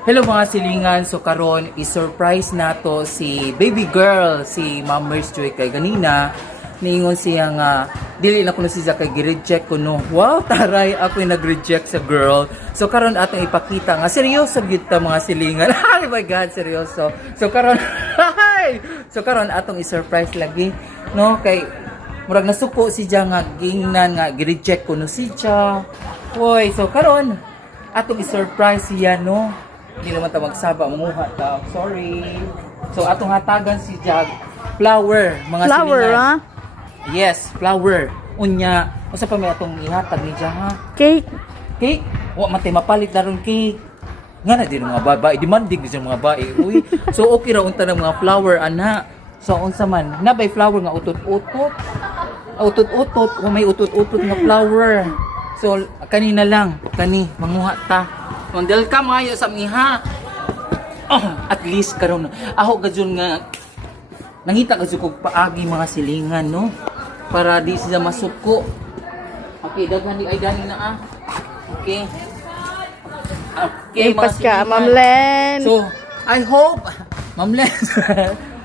Hello mga silingan, so karon i-surprise nato si baby girl, si Ma'am Merce Joy kay ganina. Niingon siya nga, dili na kuno siya kay gi-reject kuno. Wow, taray ako yung nag-reject sa girl. So karon atong ipakita nga seryoso gyud ta mga silingan. Oh my god, seryoso. So karon so karon atong i-surprise lagi, no, kay murag nasuko siya nga gingnan nga gi-reject kuno siya. Hoy, so karon atong i-surprise siya, no. Hindi naman ta magsaba, manguha ta. Sorry. So atong hatagan si Jag flower, mga Flower, silingan. ha? Yes, flower. Unya, usa pa may atong ihatag ni Jag, ha? Cake. Cake. Wa matay mapalit daron cake. Nga na din mga babae, demanding din mga babae. Uy. So okay ra unta ng mga flower ana. So unsa man, na bay flower nga utot-utot. Utot-utot, o may utot-utot nga flower. So kanina lang, kani manguha ta. Welcome ayo sa miha. At least karon ako gadyon nga nangita ka kog paagi mga silingan, no, para di sila masuko. Okay, daghan di ay dani na Okay. Okay, Impas ka, silingan. Ma'am Len. So, I hope Ma'am Len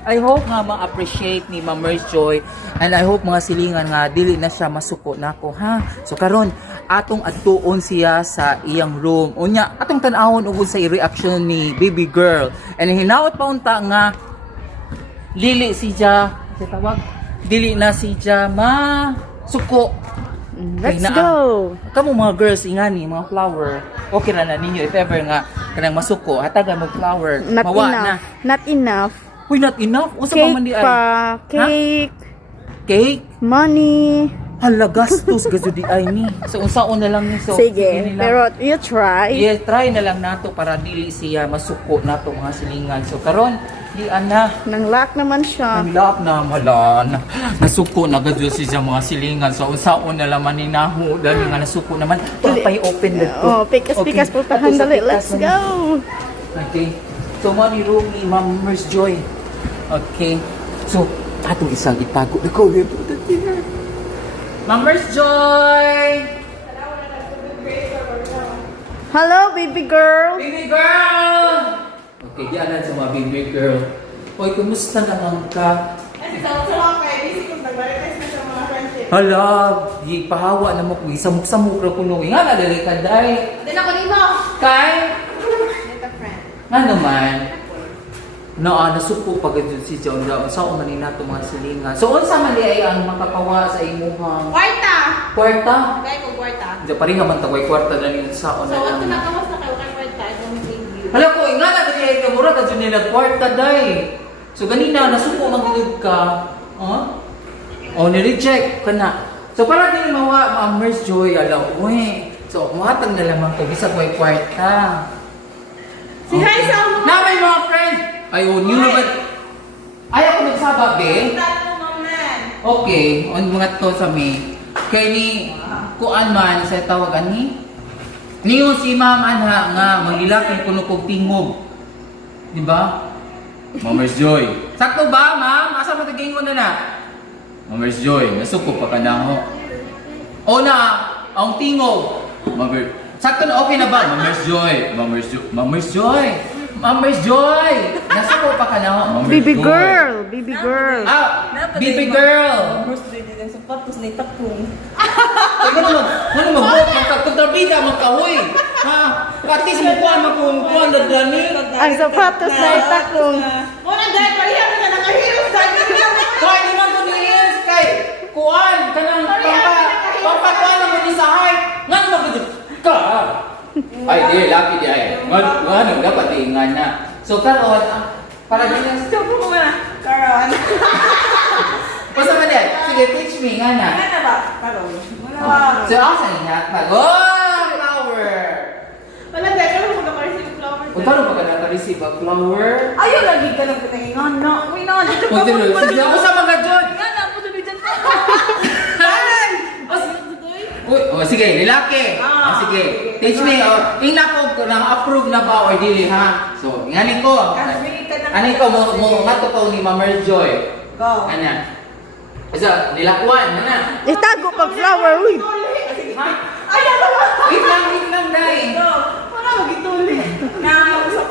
I hope nga ma-appreciate ni Ma'am Merce Joy, and I hope mga silingan nga dili na siya masuko nako, ha. So karon atong adtuon siya sa iyang room. Unya atong tan-awon ug sa reaction ni baby girl. And hinaot pa unta nga dili siya tawag, dili na siya masuko. Let's Kay naa. go. Kamo mga girls ingani mga flower. Okay ra na ninyo if ever nga kanang masuko hatagan mo flower. Not Mawa enough. na. Not enough. Uy, not enough. Usa pa man di Cake ay. pa. Cake. Cake. Money. Hala, gastos gaso di ay ni. So unsaon na lang ni. So Sige. nila. Pero you try. Yes, try na lang nato para dili siya masuko nato mga silingan. So karon di ana Nang lock naman siya. ang lap na malan. Nasuko na gadyo siya mga silingan. So unsaon na lang maninaho dali nga nasuko naman. Papay open dito. Oh, pikas-pikas po tahan dali. Let's go. Okay. So mami room ni Ma'am Merce Joy. Okay. So atong isang itago. Ikaw na po here. Ma'am Merce Joy! Hello, baby girl. Baby girl! Okay, diyan na sa mga baby girl. Hoy, kumusta naman ka? Hala, ipahawa na mo ko. Isamok-samok ra kuno. Nga na dali ka, day. Din ako nimo. Kay? Neta friend. Nga naman. Nasuko pa gadyo si John Daon. Saan man na ito mga silingan. So, unsa man di ay ang makapawa sa imuhang Kwarta. kwarta? Kaya ko kwarta. Diyan pa rin naman taway kwarta na rin sa So, na at lang. nakawas na kayo kay kwarta, itong review. Hala ko, nga na dali ay kamura ka dyan nila kwarta day. So, ganina, nasuko magilid ka. O, ni-reject ka na. So, para din mawa, Ma'am Merce Joy, alaw, uy. So, muhatag na lamang ko, bisa ko ay kwarta. Si Hi sa Na may mga friend! Ayun, yun naman. Ay, ako nagsaba, be. Okay, on mga to sa me. Kay ni kuan man sa tawagan ni. Niyo si Ma'am Anha nga magilaki kuno kog tingog. Di ba? Ma'am Merce Joy. Sakto ba, Ma'am? Asa mo tagingon na na? Ma'am Merce Joy, nasuko pa ka na ho. O na, ang tingog. Sakto na okay na ba? Ma'am Merce Joy. Ma'am Merce Joy. Ma'am Merce Joy. Ma'am Merce Joy. Nasuko pa ka na ho. Ma'am Merce Baby Joy. girl. Baby girl. Ah, baby girl. sapatos ni takong. Ay, ano mo, kontrabida magkahoy. Ha? At least mo kuha magkuhan na dani. Ang sapatos na itakong. Muna dahil pariya ka na nakahiro sa Kaya naman ko niyens kay kuhan. Kanang pampakuhan naman ni sa height. Nga naman ko ka. Ay, di, laki di ay. Nga dapat ingan na. So, karon, para ganyan. Stop mo muna. Karon. Basta ba din? Sige, teach me nga na. Ano ba? Karon. So, asa niya? Oh, flower! Wala dahil, karon mo naka-receive flower. Kung paano ba ka naka-receive ang flower? Ayaw lagi ka lang katangingan. No, uy no. Dito Kung tinuloy, sige ako sa mga John! Nga na, puto dyan ka. Sige, lalaki. Sige, teach me. Tingnan ko kung na-approve na ba or dili, ha? So, ingani ko. Ani ko, mo mato ko ni Ma'am Merce Joy. Go. Ana. Isa, nilakwan, mana? Itago pag flower. Uy. Ha? Ay, ano ba? Wait lang, dahil. Wala magituli. Na, sa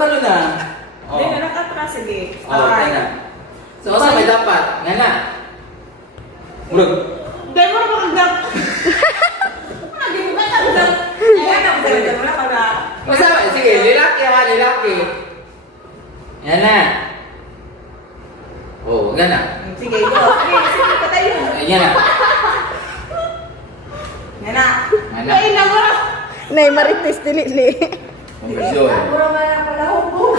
talo na. Hindi na nakatras. Sige. Oh, kaya na. So, asa may dapat? Nga na. Murag. Dahil mo naman ang dap. Nagigibatan ang dap. Ayan ang dap. Wala ka na. Masama, sige, lilaki ha, lilaki. Yan na. Oh, yan na. Sige, go. Sige, patayo. Yan na. Yan na. Yan na. Kain na mo. Nay marites dili. Conversion. Puro ba na pala hubo?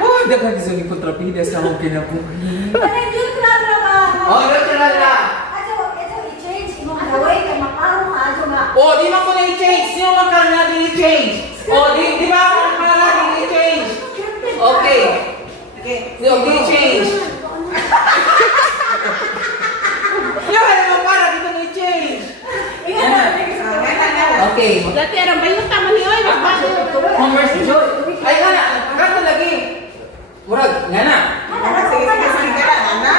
Oh, daghang gusto ni kontrapida sa akong kinabuhi. Panay-jud lang naman. Oh, natural na. Ito i-change mo ang gawin kay maklaro ka ato nga. Oh, di man ko na i-change. Sino man ka na i-change? Oh, di ba ako na natin i-change? Okay. Okay. So, i-change. Yan, naman para dito na i-change. Yan na. Okay. Dati aram ba yung tama ni Oy? Commerce Joy. Ay, nga na. Kato lagi. Murag, nga na. Sige, sige, sige. Ana.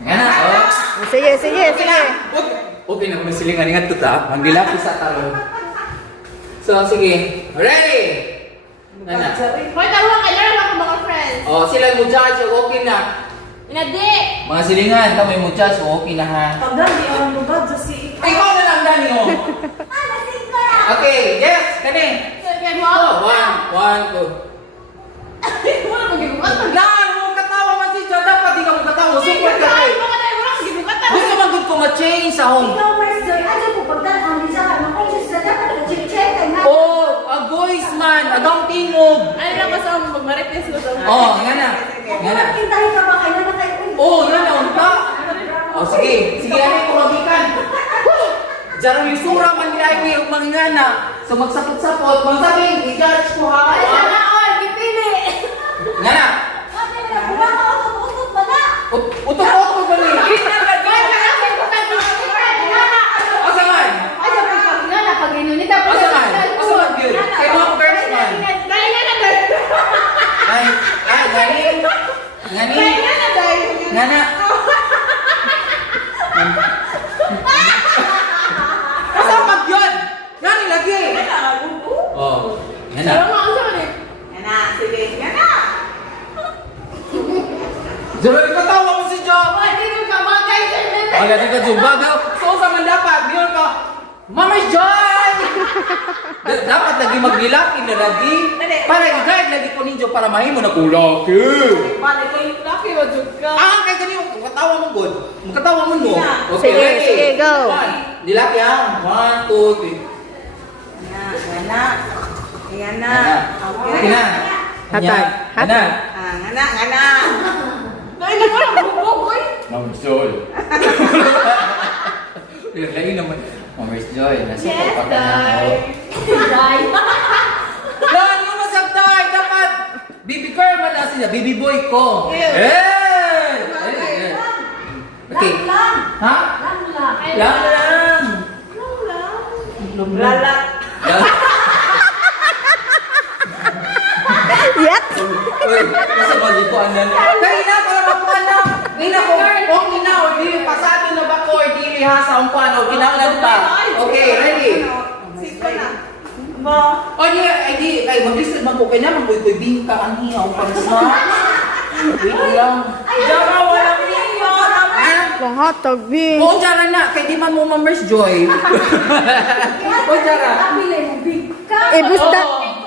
Nga na. Oh. Sige. Okay na kung silingan nga tuta. Ang dilapis sa talon. So, sige. Ready? Nga na. Hoy, taro ka lang ako mga friends. Oh, sila mo judge. Okay na. Inadi. Mga silingan, kami mo judge. Okay na ha. Pagdan di orang lubad sa si. Ikaw na lang, Dani, oh. Okay, yes, kani. Sige Oh, mo. one, two. Wala mo gibukat. Lan, mo katawa man si Jada. Dapat di ka mo katawa. Super ka kay. Wala mo gibukat. Gusto man gud ko ma-change sa home. Ikaw, Marjoy, ano po pagdaan ang isa ka makayos sa dapat check kay nga. Oh, agoys man. Agang tingog. Ano lang ba sa magmarites mo sa. Oh, nga na. Nga na. Kintahin ka ba kailan na kayo? Oh, nga na, unta. Oh, sige. Sige, ano yung kumagikan. Jarang yung sura man nila yung mga nga na. So, magsapot-sapot. Magsabing, i-judge ko ha. Ay, sana all, gipili. Nga na. Sabi na, wala ka utot-utot ba na? Utok-utok ba niya? Asa man? Ay, sabi pag nga na, pag inunita po Asa man? Asa man yun? Kay mga first man. Ay, gani. Gani. Nga na. Asa man yun? Gani lagi. Oh, nga na. Zero, ikatawa mo si Jo. Wala di ka jumbaga. So, sa man dapat, yun ka. Mama Joy! Dapat lagi maglilaki na lagi. Para i-guide lagi ko ninyo para mahimo na kulaki. Ah, kay ganyan. Makatawa mo, God. Makatawa mo, no? Okay, Sige, ready? sige, go. One. Lilaki, ha? 1, 2, 3. Ayan Okay na. Hatag. Yan na. Mama Joy. Lagi naman. Mama Joy. Nasa pa ka na. Lan, yung masagtay. Dapat. Baby girl man na siya. Baby boy ko. Eh! Okay. Ha? Lang lang. Lala. Yat. Uy, kasi mali ko andan. Kaya na, para makuha na. Ngayon ako, okay na, o di, pasado na ba ko, o di, ha, sa umpan, o kinaulan pa. Okay, ready? Siko na. Ba? O di, ay di, kay mag-listen man ko kay na, mag-buy-buy bingka, ang hiya, ang pansa. Wait lang. Jama walang niyo. Long hotdog bi. O, dyan na, kay di man mo Mama's Joy. O, dyan.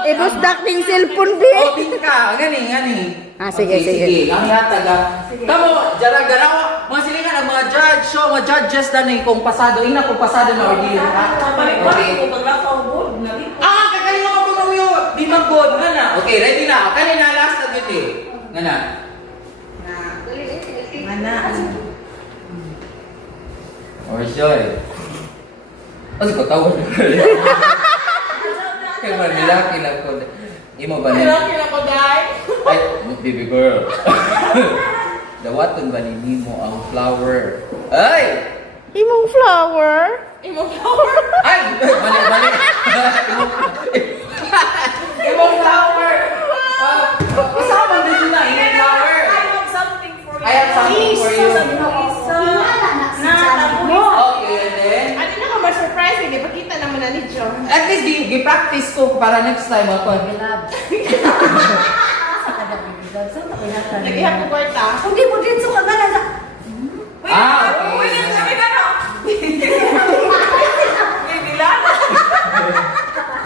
Ibusdak ning cellphone bi. O, bingka, gani. Ah, sige, Okay, sige. Ang hatag, ha. Tamo, dyan, garawa, mga silingan, ang mga judge, so, mga judges na ni, kung pasado, ina kung pasado na, o di, ha? Balik ko paglakaw good na dito. Ah, kakaling ako po ng iyo. Di mag-good. Nga na. Okay, ready na. Kanina last na yun eh. Nga na. Mana? Or joy. Kasi ko tawag. Kaya man, nilaki lang ko. Imo ba na? Laki na ko dai. Ay, baby girl. Dawaton ba ni Nemo ang flower? Ay! Imong flower. Imo flower. Ay! Mali. Imo flower. Kasama din na. Imo flower. I have something for you. I have something for you. Na, Okay, and then? Ano na ka ma-surprise? Hindi, pakita naman na ni At least gi-practice ko para next time ako. Bilab. Asa ka na bilab? Saan ka pinatan? Nag-ihap ko kwarta. Hindi mo din suka na na. Ah, Uy, okay. sabi ka na. Baby lang.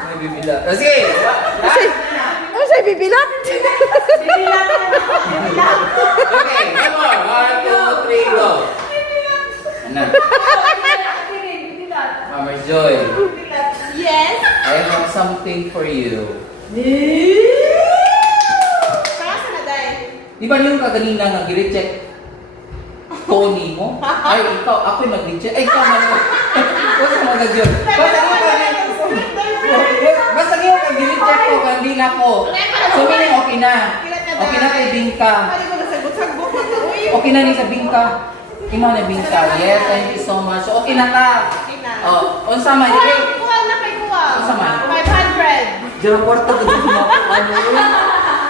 May bibila. Oh, sige. Ano sa'yo bibilat? Baby lang. Baby lang. Okay, one more. 1, 2, 3, go. Ano? Mama Joy, Yes. I have something for you. Kasa na, Day. Di ba yung kaganina nga gi-reject Tony mo? Ay, ikaw, ako yung nag-reject. Ay, ikaw man yun. Basta mga yun. Basta ngayon ka gi-reject ko, hindi na ko. So, meaning okay na. Okay na kay Bingka. Ano ba nasagot-sagot na to? Uy. Okay na rin sa Bingka. Imo na Bingka. Yes, thank you so much. So, okay na ka. Okay na. Oh, unsa man yun? Kuwang na kay kuwang. Unsa man? 500. Diyan kwarta ko dito na. Ano yun?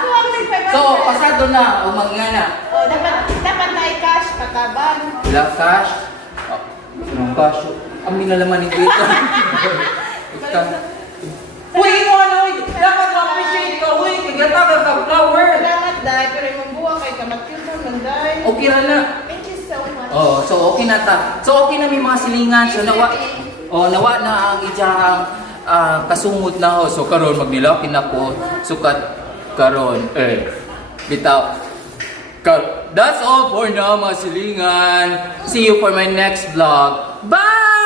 Kuwang na 500. So, pasado na. O, mangingana. Oh, dapat na i-cash katabang. Wala cash. Oh, anong cash? Amin na laman ni dito. Uy, mo ano? Uy, dapat ma-appreciate ka. Uy, kagatagal ka flower. Salamat, Day. Pero yung buwa kay kamatyo mo lang, Day. Okay ra na. Thank you so much. Oh, so okay na ta. So okay na may mga silingan. So nawa na ang ijahang kasungod na ho. So karon magnilaki na ko. Sukat karon. Bitaw. That's all for now, mga silingan. See you for my next vlog. Bye!